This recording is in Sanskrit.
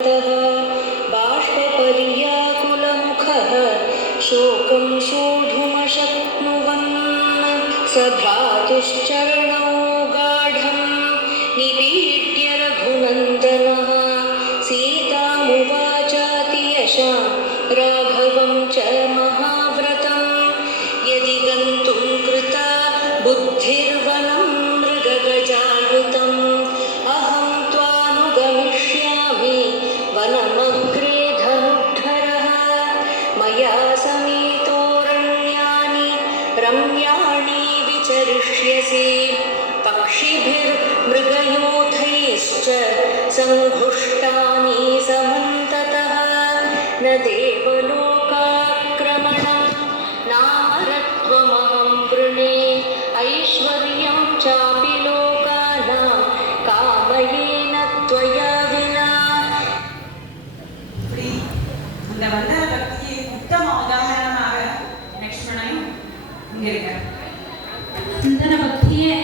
बाष्पपर्याकुलमुखः शोकं सोढुमशक्नुवन् स भ्रातुश्चरणौ गाढं निपीड्य रघुनन्दनः सीतामुवाचाति यशा राघवं च महाव्रतं यदि गन्तुं कृता बुद्धिर्वनं मृगगजायुतम् अहं त्वानुगमिष्यामि वनमग्रे धनुद्धरः मया समेतोरण्यानि रम्याणि विचरिष्यसि पक्षिभिर्मृगयोधैश्च सङ्घुष्टानि समन्ततः न देवलोकाक्रमणं नामरत्वमहं वृणे ऐश्वर्यं चापि लोकानां कामयेन त्वया विना. இந்த வந்தன பக்திக்கு உத்தம உதாரணமாக லக்ஷ்மணன் இங்க இருக்கார். வந்தன பக்தியே